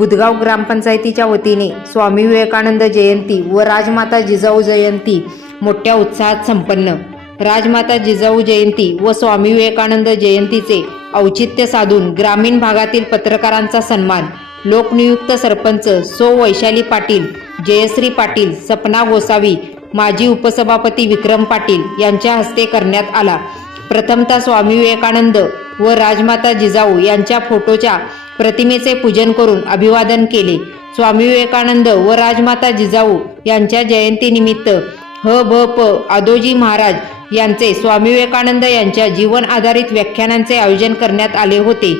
बुधगाव ग्रामपंचायतीच्या वतीने स्वामी विवेकानंद जयंती व राजमाता जिजाऊ जयंती मोठ्या उत्साहात संपन्न. राजमाता जिजाऊ जयंती व स्वामी विवेकानंद जयंतीचे औचित्य साधून ग्रामीण भागातील पत्रकारांचा सन्मान लोकनियुक्त सरपंच सो वैशाली पाटील जयश्री पाटील सपना गोसावी माजी उपसभापती विक्रम पाटील यांच्या हस्ते करण्यात आला. प्रथमतः स्वामी विवेकानंद व राजमाता जिजाऊ यांच्या फोटोच्या प्रतिमेचे पूजन करून अभिवादन केले. स्वामी विवेकानंद व राजमाता जिजाऊ यांच्या जयंतीनिमित्त ह भ प आदोजी महाराज यांचे स्वामी विवेकानंद यांच्या जीवन आधारित व्याख्यानांचे आयोजन करण्यात आले होते.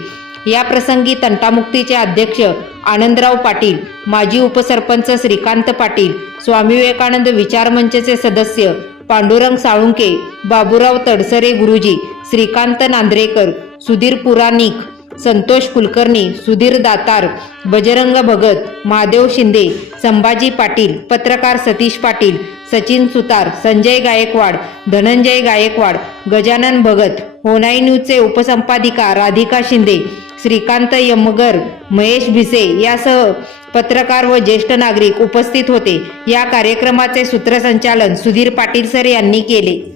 या प्रसंगी तंटामुक्तीचे अध्यक्ष आनंदराव पाटील माजी उपसरपंच श्रीकांत पाटील स्वामी विवेकानंद विचार मंचचे सदस्य पांडुरंग साळुंके बाबूराव तडसरे गुरुजी श्रीकांत नांद्रेकर सुधीर पुराणिक संतोष कुलकर्णी सुधीर दातार बजरंग भगत महादेव शिंदे संभाजी पाटील पत्रकार सतीश पाटील सचिन सुतार संजय गायकवाड धनंजय गायकवाड गजानन भगत होनाई न्यूजचे उपसंपादिका राधिका शिंदे श्रीकांत यमगर महेश भिसे यासह पत्रकार व ज्येष्ठ नागरिक उपस्थित होते. या कार्यक्रमाचे सूत्रसंचालन सुधीर पाटील सर यांनी केले.